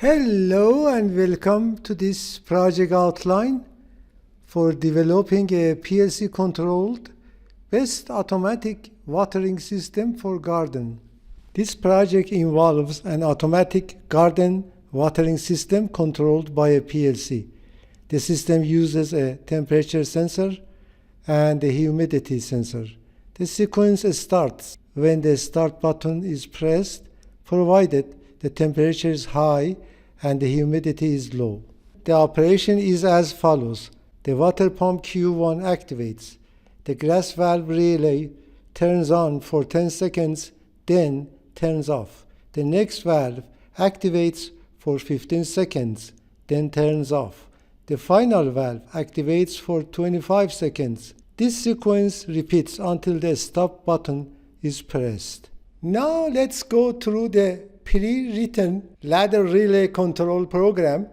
Hello and welcome to this project outline for developing a PLC-controlled best automatic watering system for garden. This project involves an automatic garden watering system controlled by a PLC. The system uses a temperature sensor and a humidity sensor. The sequence starts when the start button is pressed, provided the temperature is high and the humidity is low. The operation is as follows. The water pump Q1 activates. The grass valve relay turns on for 10 seconds, then turns off. The next valve activates for 15 seconds, then turns off. The final valve activates for 25 seconds. This sequence repeats until the stop button is pressed. Now let's go through the pre-written ladder relay control program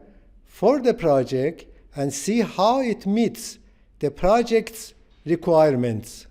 for the project and see how it meets the project's requirements.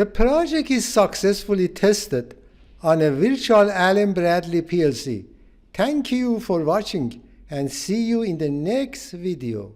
The project is successfully tested on a virtual Allen Bradley PLC. Thank you for watching and see you in the next video.